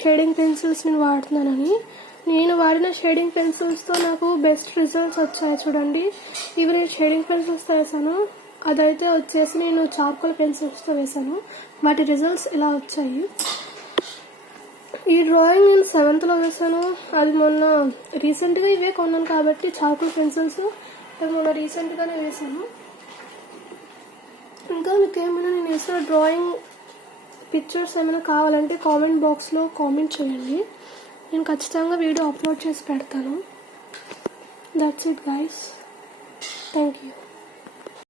Shading pencils నేను వాడుతున్నానని. నేను వాడిన షేడింగ్ పెన్సిల్స్తో నాకు బెస్ట్ రిజల్ట్స్ వచ్చాయి. చూడండి, ఇవి నేను షేడింగ్ పెన్సిల్స్తో వేసాను, అదైతే వచ్చేసి నేను చార్కోల్ పెన్సిల్స్తో వేసాను. వాటి రిజల్ట్స్ ఇలా వచ్చాయి. ఈ డ్రాయింగ్ నేను 7th వేసాను. అది మొన్న రీసెంట్గా ఇవే కొన్నాను కాబట్టి చార్కోల్ పెన్సిల్స్ అది మొన్న రీసెంట్గానే వేసాను. ఇంకా మీకు ఏమైనా నేను వేసిన డ్రాయింగ్ పిక్చర్స్ ఏమైనా కావాలంటే కామెంట్ బాక్స్లో కామెంట్ చేయండి. నేను ఖచ్చితంగా వీడియో అప్లోడ్ చేసి పెడతాను. That's it guys. Thank you.